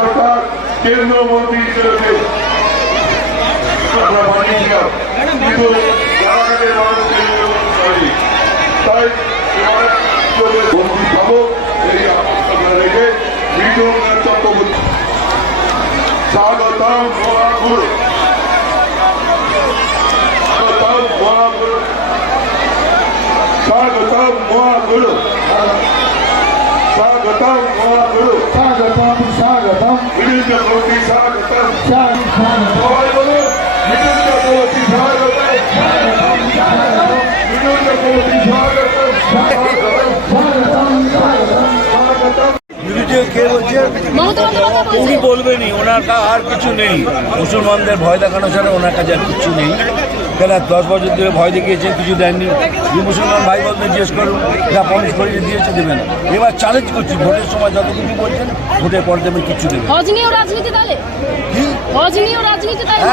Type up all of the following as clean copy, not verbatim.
সরকার কেন্দ্রীয় মন্ত্রী হিসেবে আমরা বানিয়েছিলাম, কিন্তু রানাঘাটের মানুষকে তাই মন্ত্রী পাবো এই আপনারা রেখে মৃত্যুঞ্জয় চক্রবর্তী স্বাগতম মহাগুরু स्वागतम महागुरु स्वागतम महागुरु स्वागतम स्वागतम विजय चक्रवर्ती स्वागतम स्वागतम विजय चक्रवर्ती स्वागतम विजय चक्रवर्ती स्वागतम स्वागतम কে বলছে উনি বলবেনি, ওনার আর কিছু নেই। মুসলমানদের ভয় দেখানো ছাড়া ওনার কাছে আর কিছু নেই। কেন 10 বছর ধরে ভয় দেখিয়েছেন, কিছু দেননি। মুসলমান ভাই বোনদের জিজ্ঞেস করুন, যা প্রমিস করে দিয়েছে দেবেন। এবার চ্যালেঞ্জ করছি, ভোটের সময় যত কিছু বলছেন ভোটের পর দেবেন কিচ্ছু দেবেন।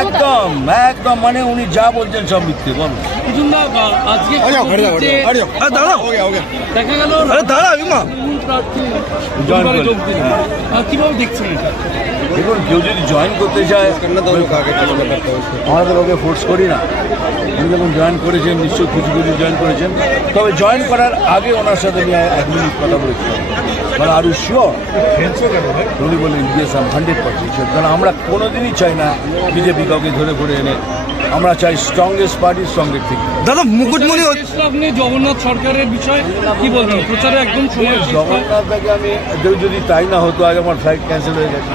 একদম একদম, মানে উনি যা বলছেন সব মিথ্যে। বলুন কিভাবে দেখছেন? দেখুন, কেউ যদি জয়েন করতে চায় আমাদের ওকে ফোর্স করি না। উনি যখন জয়েন করেছেন নিশ্চয়ই কিছু জয়েন করেছেন, তবে জয়েন করার আগে ওনার সাথে আমি 1 মিনিট কথা বলেছিলাম। মানে আর ইউ শিওর? উনি বললেন ইয়েস, আই এম 100% শিওর। কারণ আমরা কোনোদিনই চাই না বিজেপি কাউকে ধরে করে এনে, আমরা চাই স্ট্রংগেস্ট পার্টি স্ট্রংগেস্ট থেকে। দাদা মুকুটমণি আপনি জগন্নাথ সরকারের বিষয়ে কি বলবেন? প্রচারে একদম জগন্নাথটাকে আমি যদি তাই না হতো, আগে আমার ফ্লাইট ক্যান্সেল হয়ে গেছে।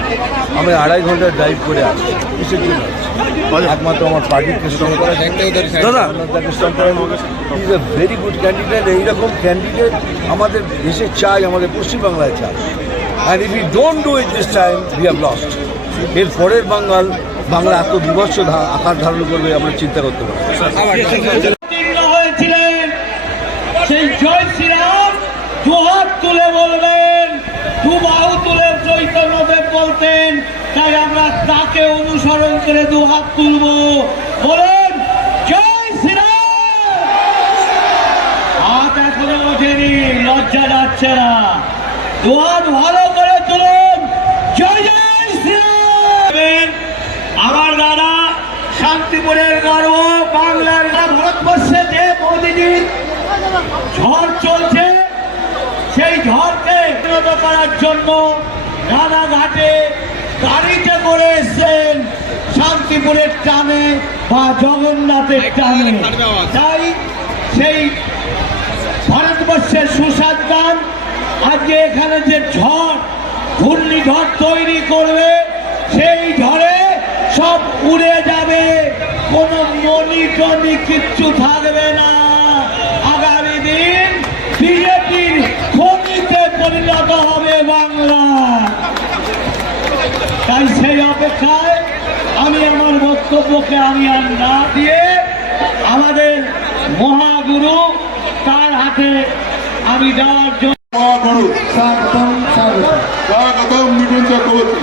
আমি 2.5 ঘন্টা ড্রাইভ করে আসছি, কিসের জন্য? একমাত্র আমার পার্টিকে স্ট্রং করা। দাদা is a very good candidate. এইরকম ক্যান্ডিডেট আমাদের দেশে চাই, আমাদের পশ্চিমবাংলায় চাই। And if you don't do it this time we have lost. এর পরের বাংলা এত বিভৎস আকার ধারণ করবে আমরা চিন্তা করতে পারি। হয়েছিলেন সেই জয় শ্রীরাম দুহাত তুলে বলবেন, দুবাহু তুলে চৈতন্যদেব বলতেন, তাই আমরা তাকে অনুসরণ করে দুহাত তুলব। বলেন জয় শ্রীরাম। হাত এখনো ওঠেনি, লজ্জা যাচ্ছে না। দুহাত ভালো করে তুলুন, জয় জয় শ্রীরাম। আমার দাদা শান্তিপুরের গর্ব, বাংলার ভারতবর্ষে যে মোদীজির ঝড় চলছে, সেই ঝড়কে বিরত করার জন্য রানাঘাটে গাড়িতে করে এসছেন শান্তিপুরের টানে বা জগন্নাথের টানে। তাই সেই ভারতবর্ষের সুশাসন আজকে এখানে যে ঝড় ঘূর্ণিঝড় তৈরি করবে, সেই ঝড়ে সব উড়ে যাবে, কোনো মনি কিচ্ছু থাকবে না। আগামী দিন বিজেপির খনিতে পরিণত হবে বাংলা। তাই সেই অপেক্ষায় আমি আমার বক্তব্যকে আমি আর না দিয়ে আমাদের মহাগুরু তার হাতে আমি দেওয়ার জন্য মহাগুরু स्वागतम स्वागतम স্বাগতম মিঠুন চক্রবর্তী।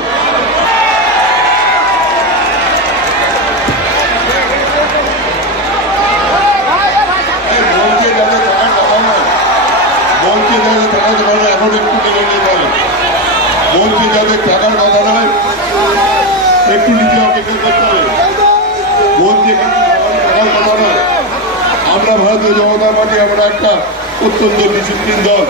এখন একটু মেনে নিয়ে পারেন, বলছি যাদের টাকার কথা নয়, একটু নিজে অপেক্ষা করতে হবে। বলছি টাকার কথা নয়। আমরা ভারতীয় জনতা পার্টি, আমরা একটা অত্যন্ত ডিসিপ্লিন দল।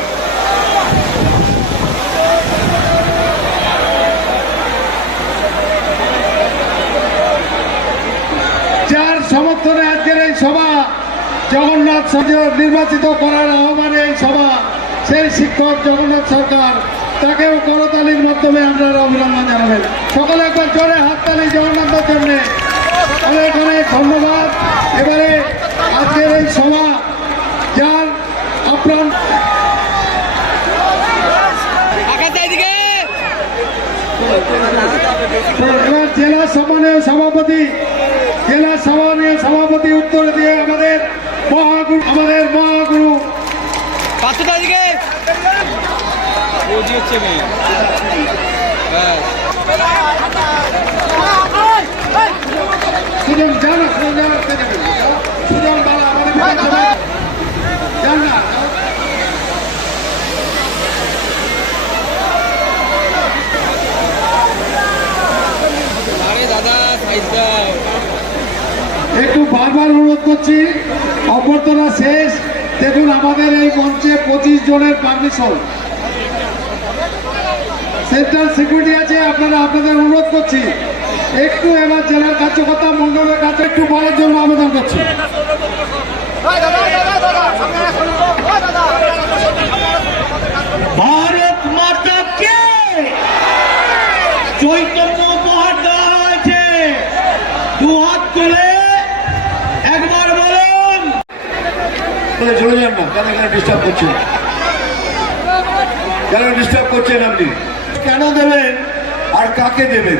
যার সমর্থনে আজকের এই সভা, জগন্নাথ নির্বাচিত করার আহ্বানে এই সভা, সেই শিক্ষক জগন্নাথ সরকার, তাকেও করতালির মাধ্যমে আপনারা অভিনন্দন জানাবেন। সকলে একবার জোরে হাততালি জগন্নাথের জন্য। অনেক অনেক ধন্যবাদ। এবারে আজকের এই সভা যার আপনার এবার জেলা সম্মানীয় সভাপতি উত্তর দিয়ে আমাদের মহাগুরু সুজন জানা সুজন বালা আমাদের জানা একটু বারবার অনুরোধ করছি, অভ্যর্থনা শেষ। দেখুন আমাদের এই মঞ্চে 25 জনের পারমিশন, সেন্ট্রাল সিকিউরিটি আছে। আপনাদের অনুরোধ করছি একটু এবার জেলার কার্যকর্তা মন্ডলের কাছে একটু বলার জন্য আবেদন করছি। ভারত মাতাকে চৈতন্য উপহার দেওয়া হয়েছে। দুহাত তুলে একবার বলুন। চলে যান না, কেন এখানে ডিস্টার্ব করছেন? কেন ডিস্টার্ব করছেন আপনি? কেন দেবেন আর কাকে দেবেন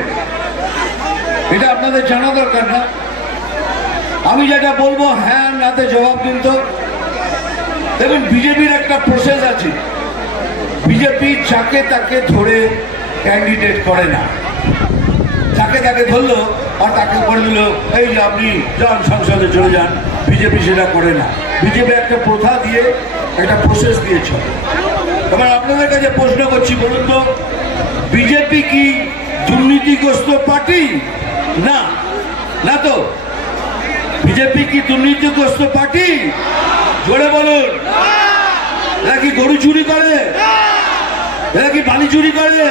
এটা আপনাদের জানা দরকার না? আমি যেটা বলবো হ্যাঁ নাতে জবাব দিন তো। দেখুন, বিজেপির একটা প্রসেস আছে। বিজেপি যাকে তাকে ধরে ক্যান্ডিডেট করে না। যাকে তাকে ধরলো আর তাকে করে দিল, এই যে আপনি যান সংসদে চলে যান। বিজেপি সেটা করে না। বিজেপি একটা প্রথা দিয়ে একটা প্রসেস দিয়েছে। এবার আপনাদের কাছে প্রশ্ন করছি, বলুন তো, বিজেপি কি দুর্নীতিগ্রস্ত পার্টি? না, না তো। বিজেপি কি দুর্নীতিগ্রস্ত পার্টি? জোরে বলুন। এরা কি গরু চুরি করে? এরা কি বালি চুরি করে?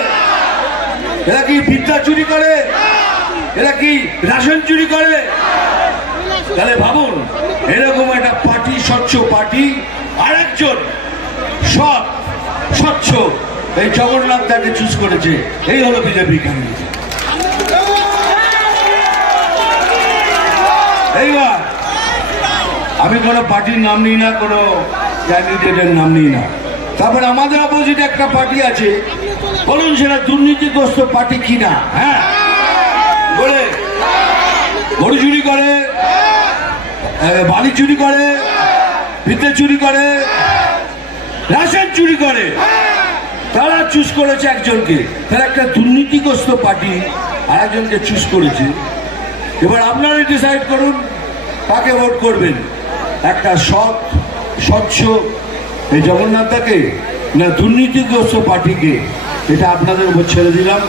এরা কি বিদ্যা চুরি করে? এরা কি রেশন চুরি করে? তাহলে ভাবুন, এরকম একটা পার্টি, স্বচ্ছ পার্টি, আর একজন সৎ স্বচ্ছ এই জগন্নাথ দাকে চুজ করেছে। এই হলো বিজেপি ক্যান্ডিডেট। এইবার আমি কোনো পার্টির নাম নিই না, কোনো ক্যান্ডিডেটের নাম নিই না। তারপরে আমাদের অপোজিট একটা পার্টি আছে, বলুন সেটা দুর্নীতিগ্রস্ত পার্টি কিনা? হ্যাঁ বলে, গরু চুরি করে, বালি চুরি করে, ভিত্তে চুরি করে, রেশন চুরি করে। তারা চুজ করেছে একজনকে। তারা একটা দুর্নীতিগ্রস্ত পার্টি আর একজনকে চুজ করেছে। এবার আপনারা ডিসাইড করুন কাকে ভোট করবেন। একটা সৎ স্বচ্ছ এই জগন্নাথদাকে না দুর্নীতিগ্রস্ত পার্টিকে? এটা আপনাদের উপর ছেড়ে দিলাম,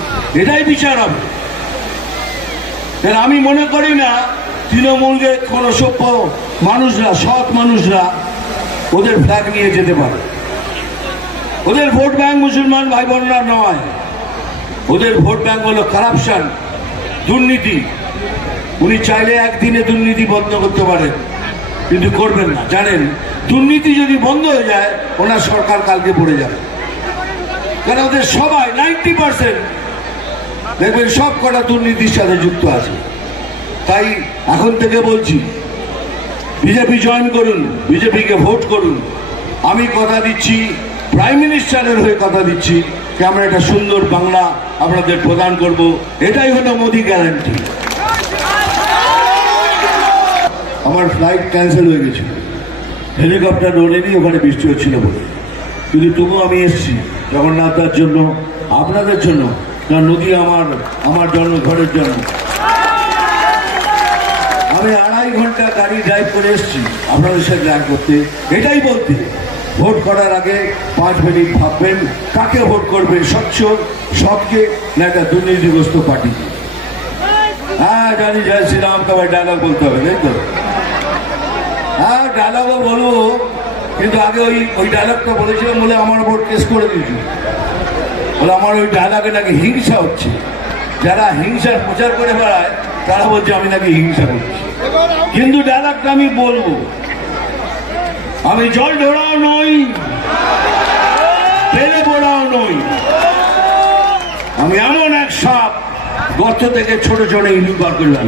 এটাই বিচার হবে। আমি মনে করি না তৃণমূলের কোনো সভ্য মানুষরা, সৎ মানুষরা ওদের ফ্ল্যাগ নিয়ে যেতে পারে। ওদের ভোট ব্যাংক মুসলমান ভাই বোনরা নয়। ওদের ভোট ব্যাংক হলো কারাপশন, দুর্নীতি। উনি চাইলে একদিনে দুর্নীতি বন্ধ করতে পারেন, কিন্তু করবেন না। জানেন, দুর্নীতি যদি বন্ধ হয়ে যায় ওনার সরকার কালকে পড়ে যাবে। কারণ ওদের সবাই 90% দেখবেন সব কটা দুর্নীতির সাথে যুক্ত আছে। তাই এখন থেকে বলছি, বিজেপি জয়েন করুন, বিজেপিকে ভোট করুন। আমি কথা দিচ্ছি, প্রাইম মিনিস্টারের হয়ে কথা দিচ্ছি যে আমরা একটা সুন্দর বাংলা আপনাদের প্রদান করব। এটাই হলো মোদি গ্যারান্টি। আমার ফ্লাইট ক্যান্সেল হয়ে গেছিল, হেলিকপ্টার ওড়েনি, ওখানে বৃষ্টি হচ্ছিল বলে। কিন্তু তবুও আমি এসেছি জগন্নাথদার জন্য, আপনাদের জন্য, না নদী আমার জন্য, ঘরের জন্য। আমি 2.5 ঘন্টা গাড়ি ড্রাইভ করে এসেছি আপনাদের সাথে দেখা করতে, এটাই বলতে। ভোট করার আগে 5 মিনিট ভাববেন কাকে ভোট করবেন, স্বচ্ছ সবকে না একটা দুর্নীতিগ্রস্ত পার্টিকে। হ্যাঁ জানি, জয় শ্রীরাম, তবে ডায়লগ বলতে হবে, তাই তো? হ্যাঁ ডায়লগও বলবো, কিন্তু আগে ওই ডায়লগটা বলেছিলাম বলে আমার ভোট কেস করে দিয়েছিল। বলে আমার ওই ডায়লগে নাকি হিংসা হচ্ছে। যারা হিংসার প্রচার করে বেড়ায় তারা বলছে আমি নাকি হিংসা করছি। কিন্তু ডায়লগটা আমি বলবো, আমি জল ঢোড়াও নই, পেলে পড়াও নই। আমি এমন এক সাপ, গর্ত থেকে ছোট ছোট ইঁদুর বার করলাম।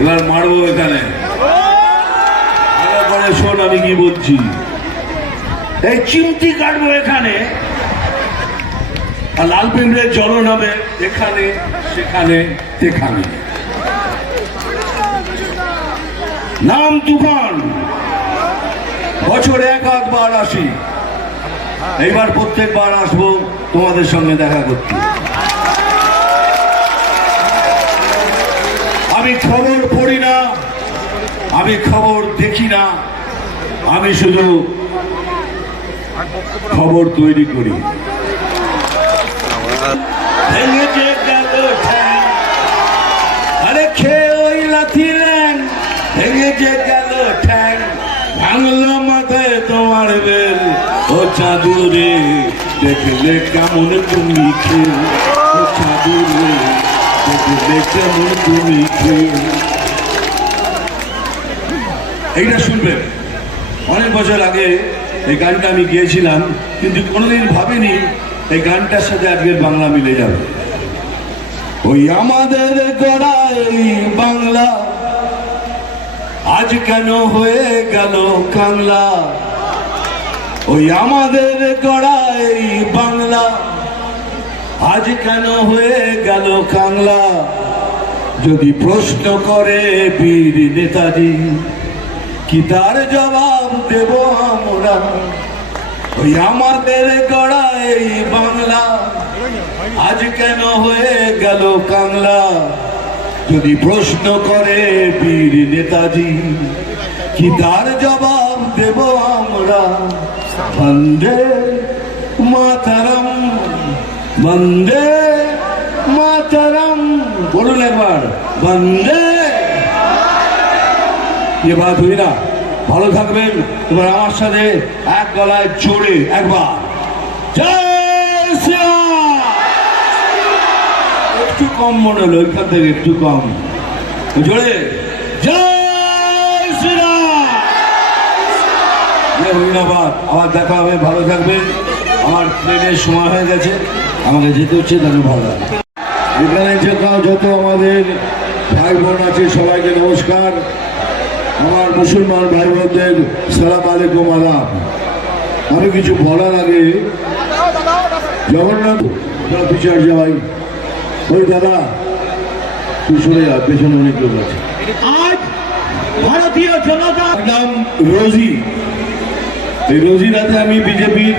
এবার মারবো এখানে। ভালো করে শোন আমি কি বলছি। এই চিমটি কাটবো এখানে, আর লাল পিঁপড়ের জ্বলন হবে এখানে সেখানে সেখানে। নাম তুফান, বছরে 1 বার আসি। এইবার প্রত্যেকবার আসবো তোমাদের সঙ্গে দেখা করতে। আমি খবর পড়ি না, আমি খবর দেখি না, আমি শুধু খবর তৈরি করি। ভেঙেছে গেল ঠ্যাং, আরে খেয়ে ওই লাথি ল্যাং, ভেঙেছে গেল ঠ্যাং, ভাঙলো মাথায় তোমার বেল, ও চাঁদুরে দেখলে কেমন তুমি খেল, ও চাঁদুরে দেখলে কেমন তুমি খেল। এইটা শুনবেন। অনেক বছর আগে এই গানটা আমি গিয়েছিলাম, কিন্তু কোনোদিন ভাবিনি এই গানটার সাথে আজকের বাংলা মিলে যাবে। ওই আমাদের গড়া এই বাংলা আজ কেন হয়ে গেল কাংলা, ওই আমাদের গড়া এই বাংলা আজ কেন হয়ে গেল কাংলা। যদি প্রশ্ন করে বীর নেতাজি, কি তার জবাব দেব আমরা? ওই আমাদের গড়া এই বাংলা আজ কেন হয়ে গেল কাংলা। যদি প্রশ্ন করে বীর নেতাজি, কি তার জবাব দেব আমরা? বন্দে মাতরম, বন্দে মাতরম, বলুন একবার বন্দে। ये बात हुई ना। ভালো থাকবেন। এবার আমার সাথে এক গলায় জোরে একবার জয় শ্রীরাম। একটু কম মনে হলো, ওইখান থেকে একটু কম, জোরে জয় শ্রীরাম। ধন্যবাদ। আবার দেখা হবে। ভালো থাকবেন। আমার ট্রেনের সময় হয়ে গেছে, আমাকে যেতে হচ্ছে, তাহলে ভালো লাগবে। এখানে যত আমাদের ভাই বোন আছে সবাইকে নমস্কার। আমার মুসলমান ভাই বোনদের সালাম আলাইকুম আলাপ। আমি কিছু বলার আগে জগন্নাথ বিচার যাই, ওই দাদা তুই সরে যা, পেছনে অনেক লোক আছে। আজ ভারতীয় জনতা নাম রোজি, এই রোজি রাতে আমি বিজেপির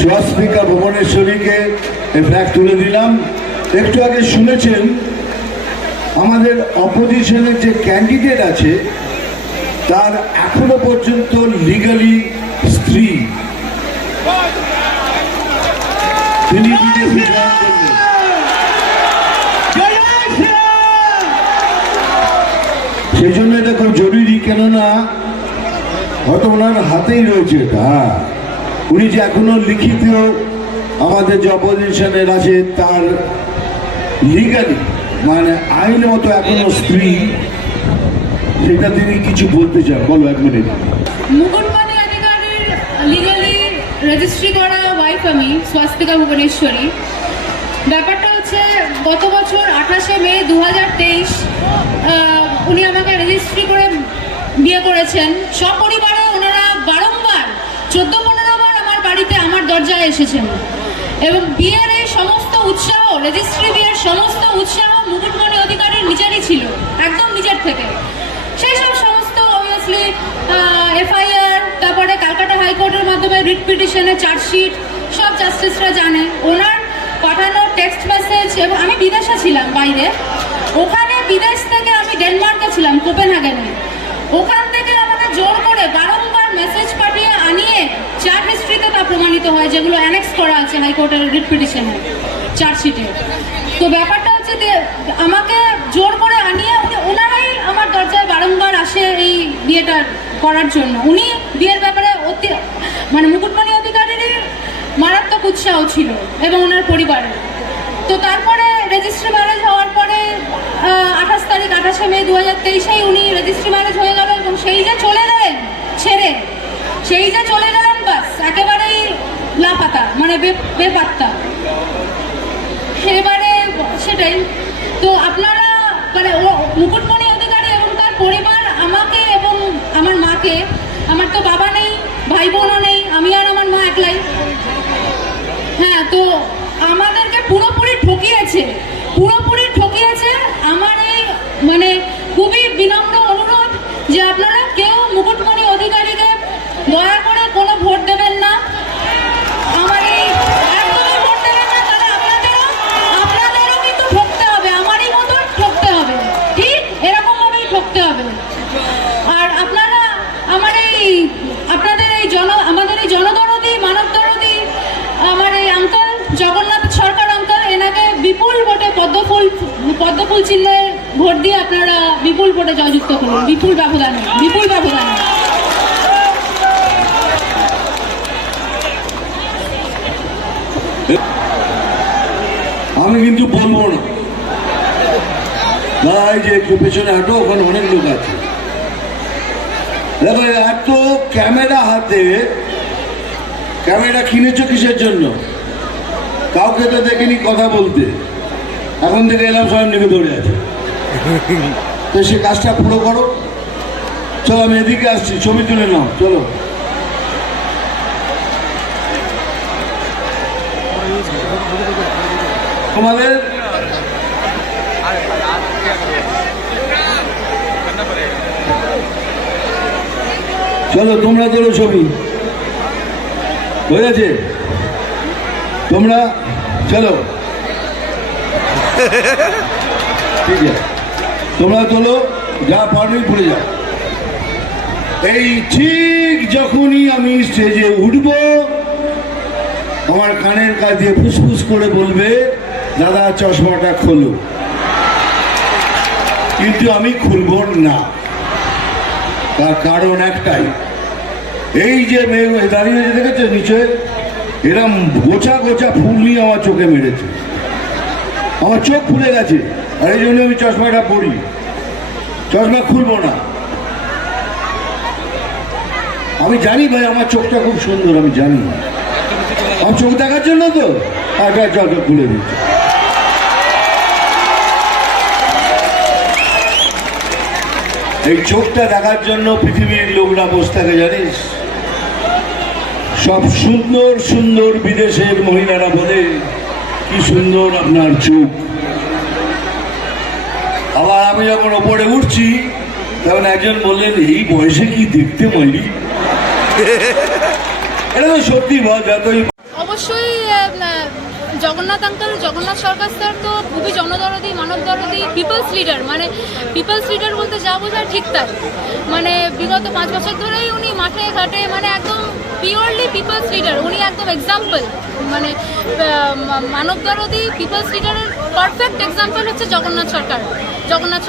স্বাস্থ্যিকা ভুবনেশ্বরীকে ফ্ল্যাগ তুলে দিলাম। একটু আগে শুনেছেন আমাদের অপোজিশনের যে ক্যান্ডিডেট আছে তার এখনো পর্যন্ত লিগালি স্ত্রী, তিনি বিজেপি জয়েন করলেন। সেই জন্য এটা খুব জরুরি, কেননা হয়তো ওনার হাতেই রয়েছে এটা। উনি যে এখনো লিখিত আমাদের যে অপোজিশনের আছে তার লিগালি মানে আইন মতো এখনো স্ত্রী, সেটা তিনি কিছু বলতে চান। বলো, এক মিনিট। মুকুটমণি অধিকারীর লিগালি রেজিস্ট্রি করা ওয়াইফ আমি, স্বাস্তিকা ভুবনেশ্বরী। ব্যাপারটা হচ্ছে গত বছর 28শে মে 2023 উনি আমাকে রেজিস্ট্রি করে বিয়ে করেছেন। সপরিবারে ওনারা বারংবার 14-15 বার আমার বাড়িতে আমার দরজায় এসেছেন, এবং বিয়ের এই সমস্ত উৎসাহ, রেজিস্ট্রি বিয়ের সমস্ত উৎসাহ মুকুটমণি অধিকারীর নিজেরই ছিল, একদম নিজের থেকে। সেই সব সমস্ত অবভিয়াসলি এফআইআর, তারপরে ক্যালকাটা হাইকোর্টের মাধ্যমে রিট পিটিশনের চার্জশিট, সব জাস্টিসরা জানে। ওনার পাঠানো টেক্সট মেসেজ, এবং আমি বিদেশে ছিলাম বাইরে, ওখানে বিদেশ থেকে আমি ডেনমার্কে ছিলাম, কোপেনহেগেনে। ওখান থেকে আমাকে জোর করে বারংবার মেসেজ পাঠিয়ে আনিয়ে চার্জ হিস্ট্রিতে তা প্রমাণিত হয়, যেগুলো অ্যানেক্স করা আছে হাইকোর্টের রিট পিটিশনে চার্জশিটে। তো ব্যাপারটা হচ্ছে যে আমাকে জোর করে আনিয়ে ওনারাই আমার দরজায় বারংবার আসে এই বিয়েটা করার জন্য। উনি বিয়ের ব্যাপারে মানে মুকুটমণি অধিকারীর মারাত্মক উৎসাহ ছিল এবং ওনার পরিবারের। তো তারপরে রেজিস্ট্রি ম্যারেজ হওয়ার পরে 28শে মে 2023 উনি রেজিস্ট্রি ম্যারেজ হয়ে গেল, এবং সেই যে চলে গেলেন ছেড়ে, সেই যে চলে গেলেন, বাস একেবারেই লাপাতা, মানে বেপাত্তা। এবারে সেটাই তো আপনারা মানে মুকুটমণি অধিকারী এবং তার পরিবার আমাকে এবং আমার মাকে, আমার তো বাবা নেই, ভাই বোনও নেই, আমি আর আমার মা একলাই, হ্যাঁ, তো আমাদেরকে পুরোপুরি ঠকিয়েছে। আমার এই মানে খুবই বিনম্র অনুরোধ যে আপনারা কেউ মুকুটমণি অধিকারীকে দয়া করে কোনো ভোট দেবেন না। আমার এই একদমই ভোট দেবেন না, তাহলে আপনাদেরও কিন্তু ঠকতে হবে, আমারই মতো ঠকতে হবে, ঠিক এরকম ভাবেই ঠকতে হবে। আর আপনারা আমার এই আপনাদের এই আমাদের এই জনদরদি, মানব দরদি আমার এই আঙ্কেল জগন্নাথ সরকার পদ্মফুল চিহ্নে ভোট দিয়ে আপনারা বিপুল ভোটে জয়যুক্ত করুন, বিপুল ব্যবধানে, বিপুল ব্যবধানে। আমি কিন্তু বলবো না ভাই যে একটু পেছনে হাঁটো, ওখানে অনেক লোক আছে। দেখো এত ক্যামেরা হাতে, ক্যামেরা কিনেছো কিসের জন্য? কাউকে তো দেখিনি কথা বলতে, এখন থেকে এলাম সবাই নেমে ধরে আছে। তো সে কাজটা পুরো করো। চলো আমি এদিকে আসছি, ছবি তুলে নাও, চলো। তোমাদের চলো, তোমরা তোলো ছবি, হয়ে গেছে? তোমরা চলো, ঠিক আছে, তোমরা তোলো, যা পারবে ঘুরে যাও। এই ঠিক যখনই আমি স্টেজে উঠবো, আমার কানের কাছে দিয়ে ফুসফুস করে বলবে, দাদা চশমাটা খোলো। কিন্তু আমি খুলব না, তার কারণ একটাই, এই যে মেয়ে দাঁড়িয়ে দেখেছো নিচে, এরম গোছা গোছা ফুল নিয়ে আমার চোখে মেরেছে, আমার চোখ ফুলে গেছে, আর এই জন্য আমি চশমাটা পরি, চশমা খুলবো না। আমি জানি ভাই আমার চোখটা খুব সুন্দর, আমি জানি, আমার চোখ দেখার জন্য তো চোখটা খুলে দিচ্ছে। এই চোখটা দেখার জন্য পৃথিবীর লোকরা বসে থাকে, জানিস? সব সুন্দর সুন্দর বিদেশের মহিলারা বলে কি সুন্দর আপনার চোখ। আবার আমি যখন ওপরে উঠছি তখন একজন বললেন, এই বয়সে কি দেখতে মাইরি। এটা তো সত্যি বল, যতই অবশ্যই জগন্নাথ আঙ্কেল, জগন্নাথ সরকার স্যার তো খুবই জনদরদি, মানব দরদি, পিপলস লিডার। মানে পিপলস লিডার বলতে যা বোঝায় ঠিক তাই। মানে বিগত 5 বছর ধরেই উনি মাঠে ঘাটে মানে একদম পিওরলি পিপলস লিডার, উনি একদম এক্সাম্পল। মানে মানব দরদি পিপলস লিডারের পারফেক্ট এক্সাম্পল হচ্ছে জগন্নাথ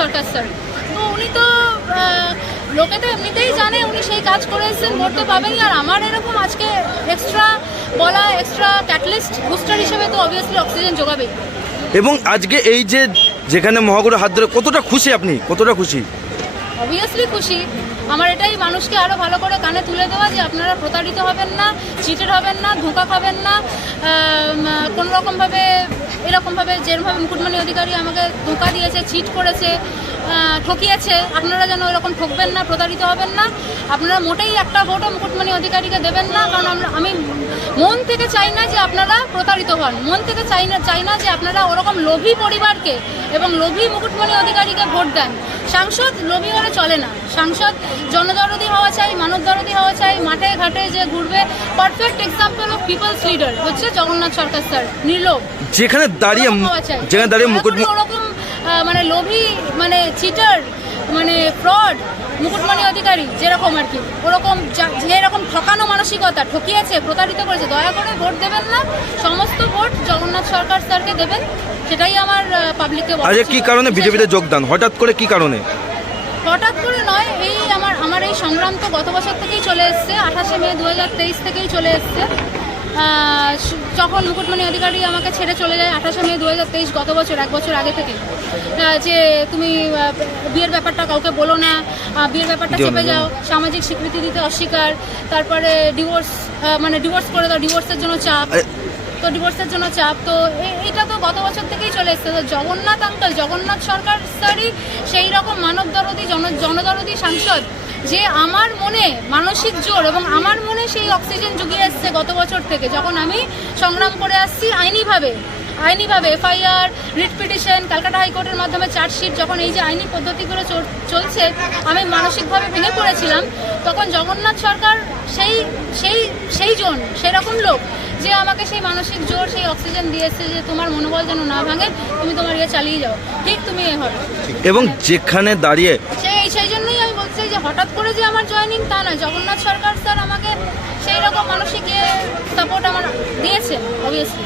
সরকার স্যার। তো উনি তো লোকে তো এমনিতেই জানে উনি সেই কাজ করে এসেছেন, ভোট তো পাবেনই। আর আমার এরকম আজকে এক্সট্রা বলা, এক্সট্রা ক্যাটালিস্ট বুস্টার হিসেবে তো অবভিয়াসলি অক্সিজেন যোগাবেই। এবং আজকে এই যে যেখানে মহাগুরু হাত ধরে, কতটা খুশি আপনি, কতটা খুশি? অবভিয়াসলি খুশি। আমার এটাই মানুষকে আরও ভালো করে কানে তুলে দেওয়া যে আপনারা প্রতারিত হবেন না, চিটেড হবেন না, ধোঁকা খাবেন না, কোনো রকমভাবে এরকমভাবে যেরকমভাবে মুকুটমণি অধিকারী আমাকে ধোঁকা দিয়েছে, চিট করেছে, ঠকিয়েছে, আপনারা যেন এরকম ঠকবেন না, প্রতারিত হবেন না। আপনারা মোটেই একটা ভোটও মুকুটমণি অধিকারীকে দেবেন না, কারণ আমি মন থেকে চাই না যে আপনারা প্রতারিত হন, মন থেকে চাই না যে আপনারা ওরকম লোভী পরিবারকে এবং লোভী মুকুটমণি অধিকারীকে ভোট দেন। সাংসদ লোভী হলে চলে না, সাংসদ জনদরদি হওয়া চাই, মানব দরদি হওয়া চাই, মাঠে ঘাটে যে ঘুরবে। Perfect example of people's leader হচ্ছে জগন্নাথ সরকার স্যার, নির্লোভ। যেখানে দাঁড়িয়ে মুকুটমণি ওরকম মানে লোভী, মানে চিটার, মানে ফ্রড মুকুটমণি অধিকারী যেরকম আর কি, ওরকম যেরকম ঠকানো মানসিকতা, ঠকিয়েছে, প্রতারিত করেছে, দয়া করে ভোট দেবেন না। সমস্ত ভোট জগন্নাথ সরকার স্যারকে দেবেন, সেটাই আমার পাবলিককে বলা। আজকে কি কারণে বিজেপিতে যোগদান, হঠাৎ করে কি কারণে? হঠাৎ করে নয়, এই আমার এই সংগ্রাম তো গত বছর থেকেই চলে এসছে, 28শে মে 2023 থেকেই চলে এসছে। যখন মুকুটমণি অধিকারী আমাকে ছেড়ে চলে যায় 28শে মে 2023, গত বছর, 1 বছর আগে থেকে, যে তুমি বিয়ের ব্যাপারটা কাউকে বলো না, বিয়ের ব্যাপারটা চেপে যাও, সামাজিক স্বীকৃতি দিতে অস্বীকার, তারপরে ডিভোর্স করে দাও, ডিভোর্সের জন্য চাপ, তো এইটা তো গত বছর থেকেই চলে এসছে। তো জগন্নাথ আঙ্কেল, জগন্নাথ সরকার স্যারই সেই রকম মানব দরদি, জনদরদি সাংসদ, যে আমার মনে মানসিক জোর এবং আমার মনে সেই অক্সিজেন জুগিয়ে এসছে গত বছর থেকে, যখন আমি সংগ্রাম করে আসছি আইনিভাবে এফআইআর, রিট পিটিশন, ক্যালকাটা হাইকোর্টের মাধ্যমে চার্জশিট, যখন এই যে আইনি পদ্ধতিগুলো চলছে, আমি মানসিকভাবে ভেঙে পড়েছিলাম। তখন জগন্নাথ সরকার সেরকম লোক যে আমাকে সেই মানসিক জোর, সেই অক্সিজেন দিয়েছে যে তোমার মনোবল যেন না ভাঙে, তুমি তোমার চালিয়ে যাও, ঠিক তুমি হবে। এবং যেখানে দাঁড়িয়ে সেই জন্যই আমি বলছি যে হঠাৎ করে যে আমার জয়েনিং তা নয়, জগন্নাথ সরকার স্যার আমাকে সেই রকম মানসিক সাপোর্ট আমার দিয়েছেন অবভিয়াসলি।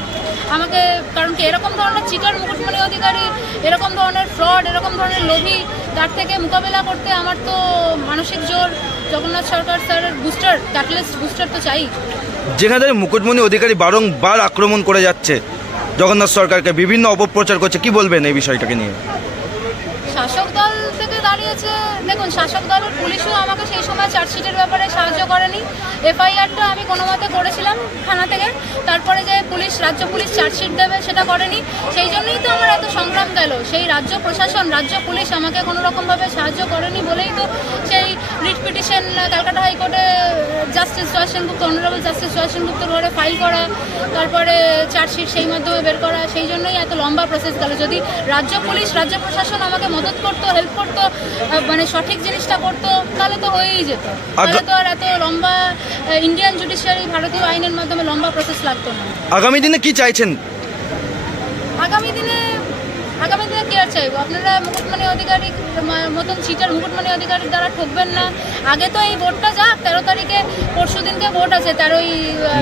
আমাকে, কারণ কি এরকম ধরনের চিটার মুকুটমণি অধিকারী, এরকম ধরনের ফ্রড, এরকম ধরনের লোভী, তার থেকে মোকাবেলা করতে আমার তো মানসিক জোর জগন্নাথ সরকার স্যারের বুস্টার, ক্যাটালিস্ট বুস্টার তো চাই। যেখানে মুকুটমণি অধিকারী বারংবার আক্রমণ করে যাচ্ছে জগন্নাথ সরকারকে, বিভিন্ন অপপ্রচার করছে, কি বলবেন এই বিষয়টাকে নিয়ে? শাসক দল থেকে দাঁড়িয়েছে, দেখুন শাসক দলের পুলিশও আমাকে সেই সময় চার্জশিটের ব্যাপারে সাহায্য করেনি। এফআইআরটা আমি কোনো মতে করেছিলাম থানা থেকে, তারপরে যে পুলিশ, রাজ্য পুলিশ চার্জশিট দেবে সেটা করেনি। সেই জন্যই তো আমার এত সংগ্রাম গেল। সেই রাজ্য প্রশাসন, রাজ্য পুলিশ আমাকে কোনো রকমভাবে সাহায্য করেনি বলেই তো সেই রিট পিটিশন ক্যালকাটা হাইকোর্টে জাস্টিস জয় সেনগুপ্ত, অনারেবল জাস্টিস জয় সেনগুপ্তর ঘরে ফাইল করা, তারপরে চার্জশিট সেই মাধ্যমে বের করা। সেই জন্যই এত লম্বা প্রসেস গেল। যদি রাজ্য পুলিশ, রাজ্য প্রশাসন আমাকে মদত করতো, হেল্প করতো, মানে সঠিক জিনিসটা করতো, তাহলে তো হয়েই যেত। তাহলে তো আর এত লম্বা ইন্ডিয়ান জুডিশিয়ারি, ভারতীয় আইনের মাধ্যমে লম্বা প্রসেস লাগতো না। আগামী দিনে কি চাইছেন? আগামী দিনে কি আর চাইবো? আপনারা মুকুটমণি অধিকারী মতন চিটার মুকুটমণি অধিকারীর দ্বারা ঠকবেন না। আগে তো এই ভোটটা যাক, 13 তারিখে, পরশু দিনকে ভোট আছে, 13ই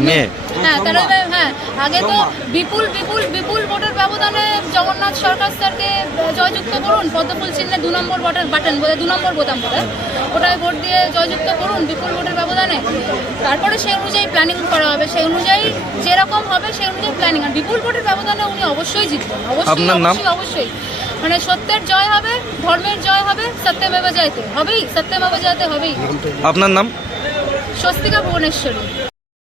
মে। হ্যাঁ 13ই মে, হ্যাঁ। আগে তো বিপুল বিপুল বিপুল ভোটের ব্যবধানে জগন্নাথ সরকার স্যারকে জয়যুক্ত করুন। পদ্মফুল চিহ্নে 2 নম্বর বাটন বোধহয়, 2 নম্বর বোতাম বোধহয়, ওটায় ভোট দিয়ে জয়যুক্ত করুন বিপুল ভোটের ব্যবধানে। তারপরে সেই অনুযায়ী প্ল্যানিং করা হবে, সেই অনুযায়ী যেরকম হবে সেই অনুযায়ী প্ল্যানিং। আর বিপুল ভোটের ব্যবধানে উনি অবশ্যই জিতবেন, অবশ্যই অবশ্যই। মানে সত্যের জয় হবে, ধর্মের জয় হবে, সত্যমেব জয়তে হবেই, সত্যমেব জয়তে হবেই। আপনার নাম? স্বস্তিকা ভুবনেশ্বরী।